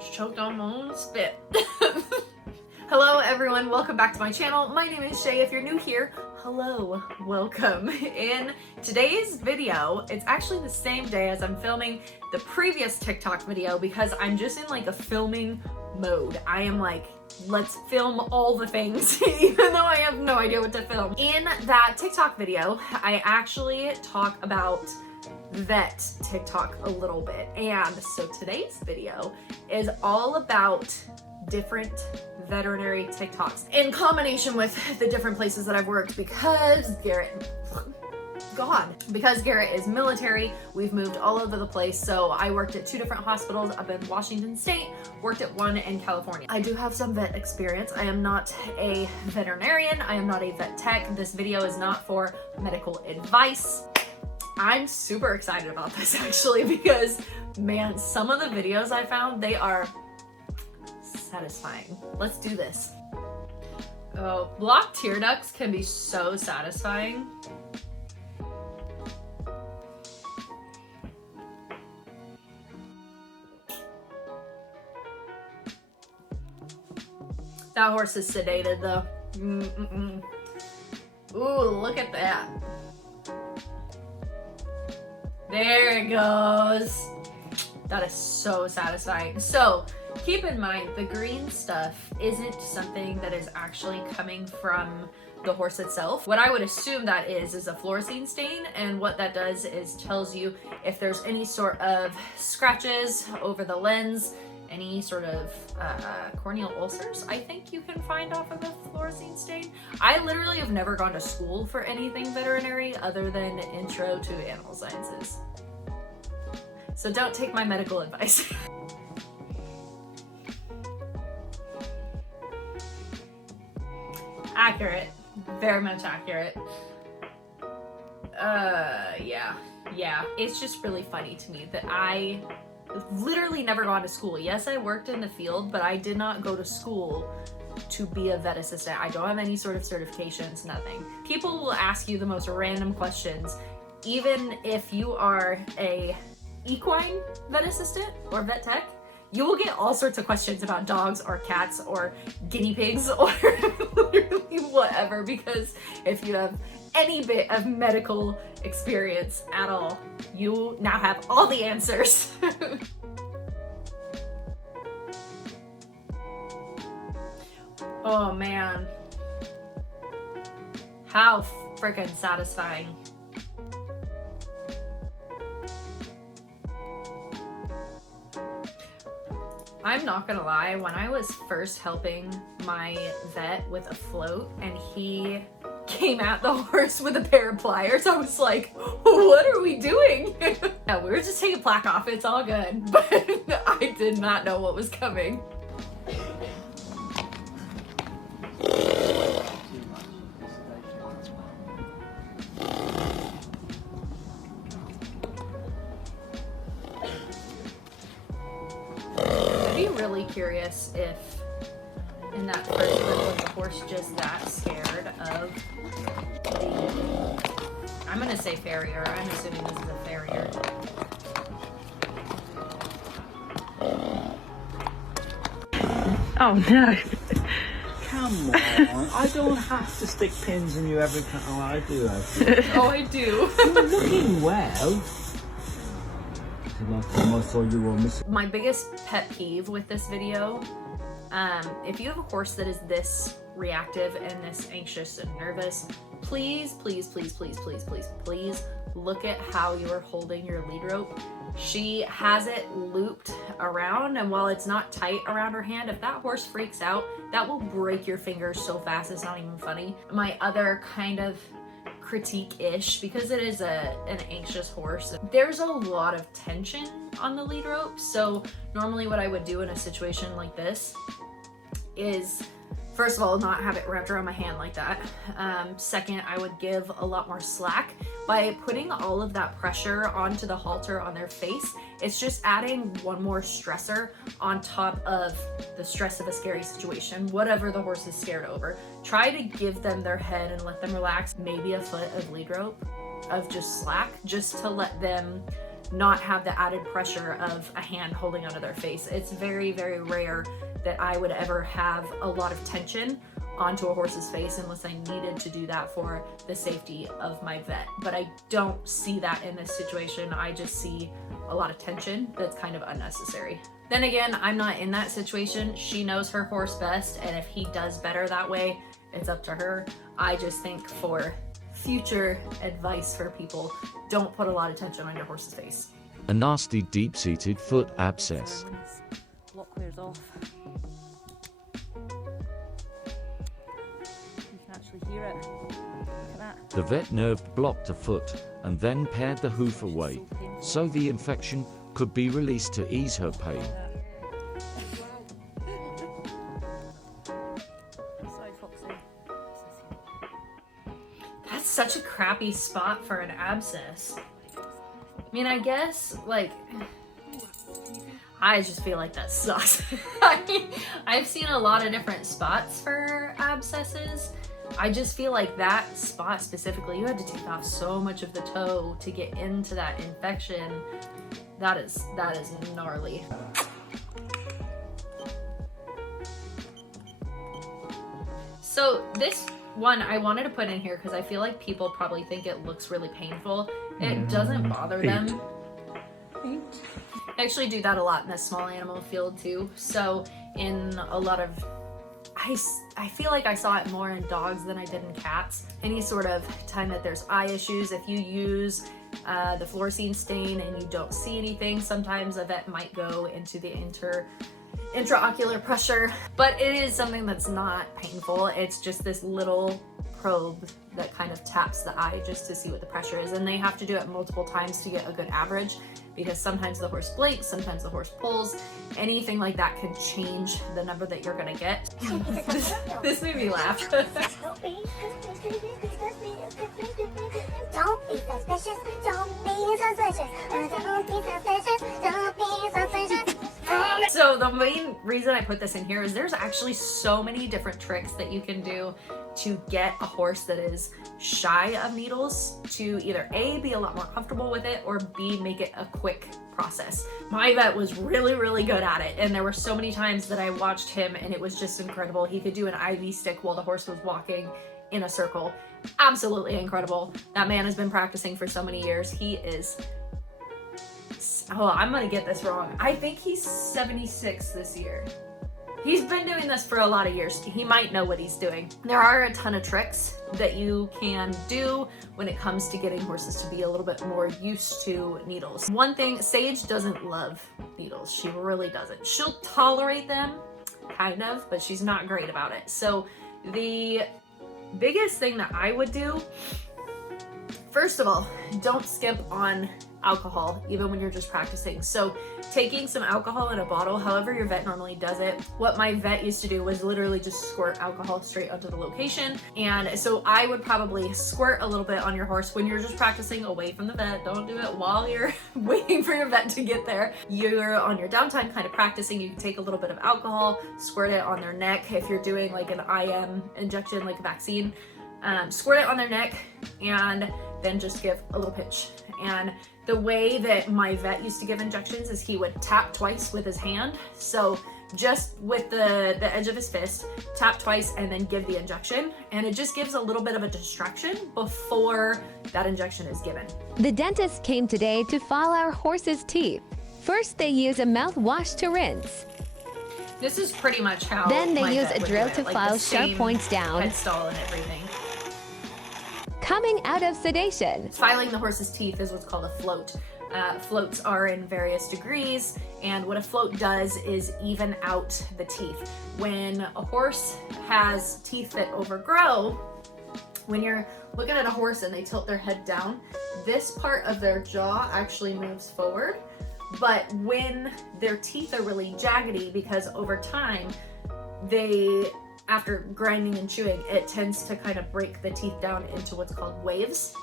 Almost choked on my own spit. Hello everyone, welcome back to my channel. My name is Shay. If you're new here, hello, welcome. In today's video, it's actually the same day as I'm filming the previous TikTok video because I'm just in like a filming mode. I am like, let's film all the things, even though I have no idea what to film. In that TikTok video, I actually talk about vet TikTok a little bit. And so today's video is all about different veterinary TikToks in combination with the different places that I've worked because Garrett is military. We've moved all over the place. So I worked at 2 different hospitals up in Washington State, worked at 1 in California. I do have some vet experience. I am not a veterinarian. I am not a vet tech. This video is not for medical advice. I'm super excited about this actually because, man, some of the videos I found, they are satisfying. Let's do this. Oh, blocked tear ducts can be so satisfying. That horse is sedated though. Ooh, look at that. There it goes. That is so satisfying. So keep in mind, the green stuff isn't something that is actually coming from the horse itself. What I would assume that is a fluorescein stain, and what that does is tells you if there's any sort of scratches over the lens, any sort of corneal ulcers, I think you can find off of a fluorescein stain. I literally have never gone to school for anything veterinary other than intro to animal sciences. So don't take my medical advice. Accurate, very much accurate. Yeah. It's just really funny to me that I literally never gone to school. Yes, I worked in the field, but I did not go to school to be a vet assistant. I don't have any sort of certifications, nothing. People will ask you the most random questions, even if you are a equine vet assistant or vet tech. You will get all sorts of questions about dogs or cats or guinea pigs or literally whatever, because if you have any bit of medical experience at all, you now have all the answers. Oh man. How freaking satisfying. I'm not gonna lie, when I was first helping my vet with a float and he came at the horse with a pair of pliers, I was like, what are we doing? Yeah, we were just taking plaque off, it's all good. But I did not know what was coming. Really curious if in that first clip was the horse just that scared of the, I'm gonna say farrier, I'm assuming this is a farrier. Oh no. Come on, I don't have to stick pins in you every time. Oh, I do. Oh, I do. You're looking well. My biggest pet peeve with this video, if you have a horse that is this reactive and this anxious and nervous, please look at how you're holding your lead rope. She has it looped around, and while it's not tight around her hand, if that horse freaks out, that will break your fingers so fast it's not even funny. My other kind of critique-ish, because it is an anxious horse, there's a lot of tension on the lead rope. So normally what I would do in a situation like this is, first of all, not have it wrapped around my hand like that. Second, I would give a lot more slack by putting all of that pressure onto the halter on their face. It's just adding one more stressor on top of the stress of a scary situation, whatever the horse is scared over. Try to give them their head and let them relax. Maybe a foot of lead rope, of just slack, just to let them not have the added pressure of a hand holding onto their face. It's very, very rare that I would ever have a lot of tension onto a horse's face unless I needed to do that for the safety of my vet. But I don't see that in this situation. I just see a lot of tension that's kind of unnecessary. Then again, I'm not in that situation. She knows her horse best, and if he does better that way, it's up to her. I just think for future advice for people, don't put a lot of tension on your horse's face. A nasty deep-seated foot abscess. Block wears off. You can actually hear it. Look at that. The vet nerve blocked a foot and then pared the hoof away, so the infection could be released to ease her pain. Sorry, Foxy. That's such a crappy spot for an abscess. I mean, I guess, like, I just feel like that sucks. I mean, I've seen a lot of different spots for abscesses. I just feel like that spot specifically, you had to take off so much of the toe to get into that infection. That is gnarly. So this one I wanted to put in here because I feel like people probably think it looks really painful. It doesn't bother them. I actually do that a lot in the small animal field too. So in a lot of, I feel like I saw it more in dogs than I did in cats. Any sort of time that there's eye issues, if you use the fluorescein stain and you don't see anything, sometimes a vet might go into the intraocular pressure, but it is something that's not painful. It's just this little probe that kind of taps the eye just to see what the pressure is, and they have to do it multiple times to get a good average because sometimes the horse blinks, sometimes the horse pulls. Anything like that can change the number that you're gonna get. This made me laugh. Don't be suspicious, don't be suspicious, don't be suspicious, don't be suspicious. So the main reason I put this in here is there's actually so many different tricks that you can do to get a horse that is shy of needles to either A, be a lot more comfortable with it, or B, make it a quick process. My vet was really, really good at it, and there were so many times that I watched him and it was just incredible. He could do an IV stick while the horse was walking in a circle. Absolutely incredible. That man has been practicing for so many years. He is, oh, I'm gonna get this wrong. I think he's 76 this year. He's been doing this for a lot of years. He might know what he's doing. There are a ton of tricks that you can do when it comes to getting horses to be a little bit more used to needles. One thing, Sage doesn't love needles. She really doesn't. She'll tolerate them, kind of, but she's not great about it. So the biggest thing that I would do, first of all, don't skimp on alcohol, even when you're just practicing. So taking some alcohol in a bottle, however your vet normally does it. What my vet used to do was literally just squirt alcohol straight onto the location. And so I would probably squirt a little bit on your horse when you're just practicing away from the vet. Don't do it while you're waiting for your vet to get there. You're on your downtime kind of practicing. You can take a little bit of alcohol, squirt it on their neck. If you're doing like an IM injection, like a vaccine, squirt it on their neck and then just give a little pinch. And the way that my vet used to give injections is he would tap twice with his hand. So just with the edge of his fist, tap twice and then give the injection. And it just gives a little bit of a distraction before that injection is given. The dentist came today to file our horse's teeth. First, they use a mouthwash to rinse. This is pretty much how Then they my use vet a would drill do it, to like file the sharp same points down. headstall and everything. Coming out of sedation. Filing the horse's teeth is what's called a float. Floats are in various degrees, and what a float does is even out the teeth. When a horse has teeth that overgrow, when you're looking at a horse and they tilt their head down, this part of their jaw actually moves forward. But when their teeth are really jaggedy, because over time, after grinding and chewing, it tends to kind of break the teeth down into what's called waves.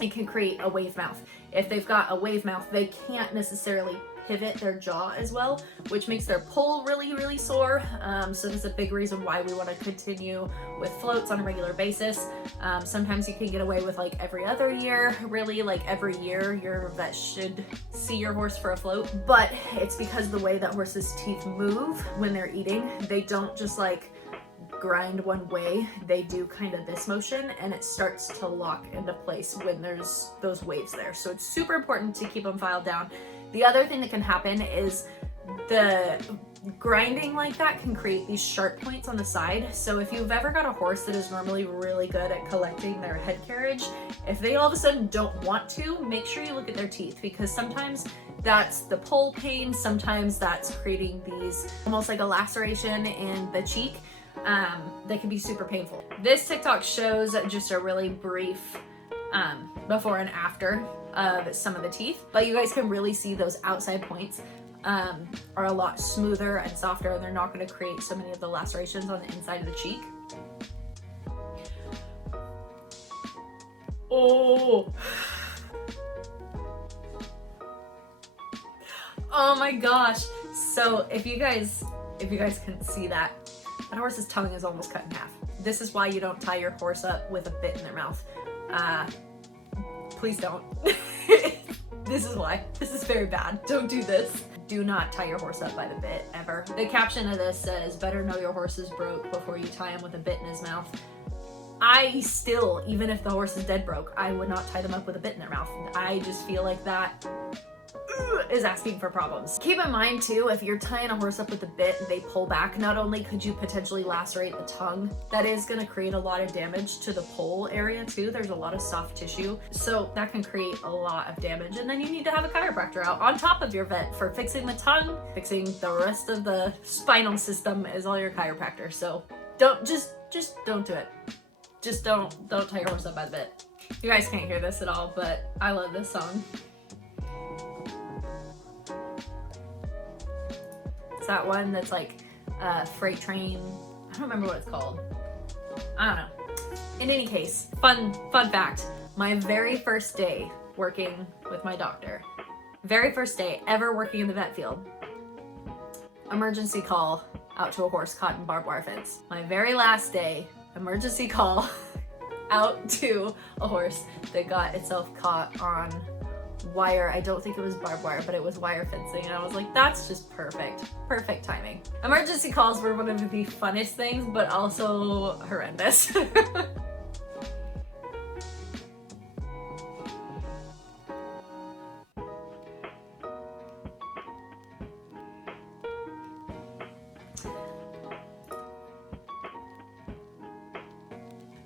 It can create a wave mouth. If they've got a wave mouth, they can't necessarily pivot their jaw as well, which makes their poll really, really sore. So that's a big reason why we want to continue with floats on a regular basis. Sometimes you can get away with like every other year, really like every year your vet should see your horse for a float, but it's because the way that horses' teeth move when they're eating, they don't just like grind one way, they do kind of this motion, and it starts to lock into place when there's those waves there. So it's super important to keep them filed down. The other thing that can happen is the grinding like that can create these sharp points on the side. So if you've ever got a horse that is normally really good at collecting their head carriage, if they all of a sudden don't want to, make sure you look at their teeth, because sometimes that's the poll pain, sometimes that's creating these almost like a laceration in the cheek. That can be super painful. This TikTok shows just a really brief before and after of some of the teeth, but you guys can really see those outside points are a lot smoother and softer, and they're not going to create so many of the lacerations on the inside of the cheek. Oh my gosh. So if you guys can see that horse's tongue is almost cut in half. This is why you don't tie your horse up with a bit in their mouth. Please don't. This is why. This is very bad. Don't do this. Do not tie your horse up by the bit, ever. The caption of this says, better know your horse is broke before you tie him with a bit in his mouth. I still, even if the horse is dead broke, I would not tie them up with a bit in their mouth. I just feel like that is asking for problems. Keep in mind too, if you're tying a horse up with a bit and they pull back, not only could you potentially lacerate the tongue, that is going to create a lot of damage to the poll area too. There's a lot of soft tissue, so that can create a lot of damage, and then you need to have a chiropractor out on top of your vet for fixing the tongue. Fixing the rest of the spinal system is all your chiropractor. So don't just don't do it. Just don't tie your horse up by the bit. You guys can't hear this at all, but I love this song. That one that's like freight train. I don't remember what it's called. I don't know. In any case, fun fact. My very first day working with my doctor, very first day ever working in the vet field, emergency call out to a horse caught in barbed wire fence. My very last day, emergency call out to a horse that got itself caught on wire. I don't think it was barbed wire, but it was wire fencing, and I was like, that's just perfect timing. Emergency calls were one of the funnest things, but also horrendous.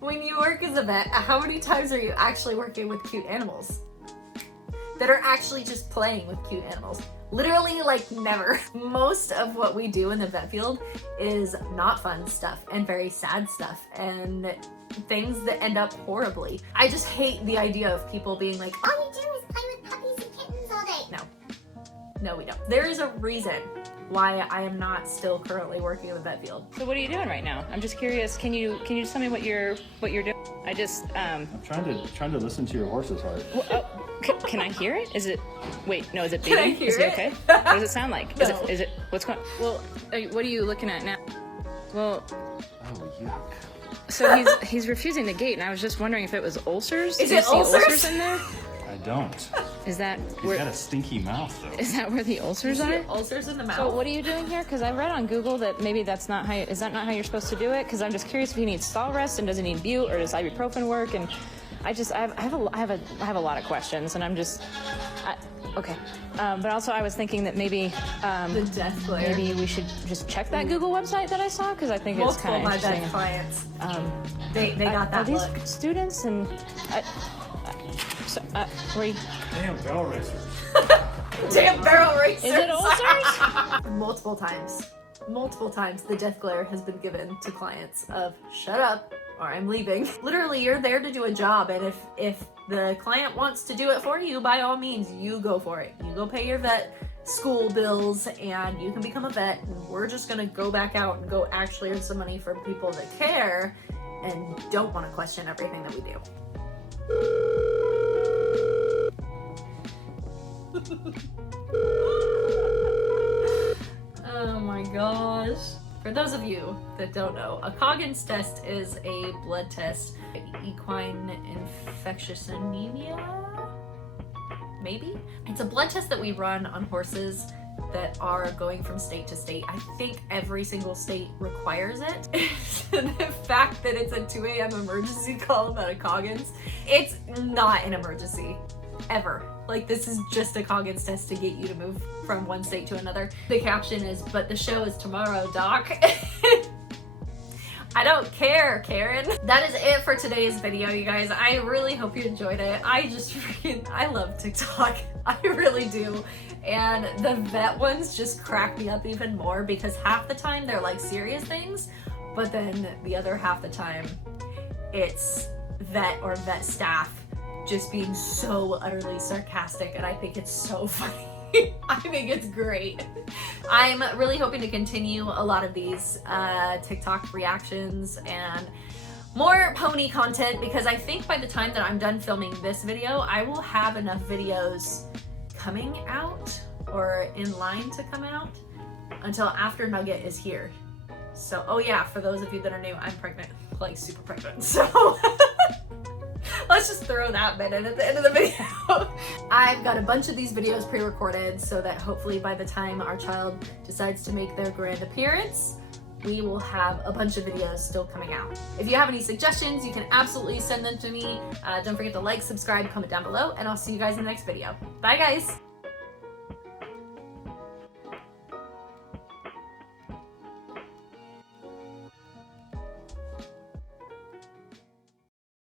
When you work as a vet, how many times are you actually working with cute animals that are actually just playing with cute animals? Literally, like, never. Most of what we do in the vet field is not fun stuff and very sad stuff and things that end up horribly. I just hate the idea of people being like, All you do is play with puppies and kittens all day. no, we don't. There is a reason why I am not still currently working in the vet field. So what are you doing right now? I'm just curious. Can you just tell me what you're doing? I just I'm trying to listen to your horse's heart. well, can I hear it? Is it? Wait, no. Is it Can I beating? hear Is he it? okay? What does it sound like? No. Is it? What's going? Well, what are you looking at now? Well, Oh, yuck. so he's refusing the gate, and I was just wondering if it was ulcers. Is Do you it see ulcers? in there? I don't. Is that He's where? got a stinky mouth, though. Is that where the ulcers are? Ulcers in the mouth. So what are you doing here? Because I read on Google that maybe that's not how. Is that not how you're supposed to do it? Because I'm just curious if he needs stall rest and does he need bute or does ibuprofen work? And I have a lot of questions, and I'm just okay. But also I was thinking that maybe the death glare. maybe we should just check that Google website that I saw because I think it's Multiple kind of of my interesting. vet clients. They got Are that these look. students and were you, Damn barrel racers. Damn barrel racers. is it ulcers? Multiple times the death glare has been given to clients of shut up or I'm leaving. Literally, you're there to do a job, and if the client wants to do it for you, by all means, you go for it. You go pay your vet school bills and you can become a vet, and we're just gonna go back out and go actually earn some money for people that care and don't want to question everything that we do. my gosh. For those of you that don't know, a Coggins test is a blood test. Equine infectious anemia? Maybe? It's a blood test that we run on horses that are going from state to state. I think every single state requires it. The fact that it's a 2 a.m. emergency call about a Coggins, it's not an emergency, ever. Like, this is just a Coggins test to get you to move from one state to another. The caption is, "But the show is tomorrow, Doc." I don't care, Karen. That is it for today's video, you guys. I really hope you enjoyed it. I love TikTok. I really do. And the vet ones just crack me up even more because half the time they're like serious things, but then the other half the time it's vet or vet staff just being so utterly sarcastic, and I think it's so funny. I think it's great. I'm really hoping to continue a lot of these TikTok reactions and more pony content, because I think by the time that I'm done filming this video, I will have enough videos coming out or in line to come out until after Nugget is here. So, oh yeah, for those of you that are new, I'm pregnant, like super pregnant, so let's just throw that bit in at the end of the video. I've got a bunch of these videos pre-recorded so that hopefully by the time our child decides to make their grand appearance, we will have a bunch of videos still coming out. If you have any suggestions, you can absolutely send them to me. Don't forget to like, subscribe, comment down below, and I'll see you guys in the next video. Bye guys!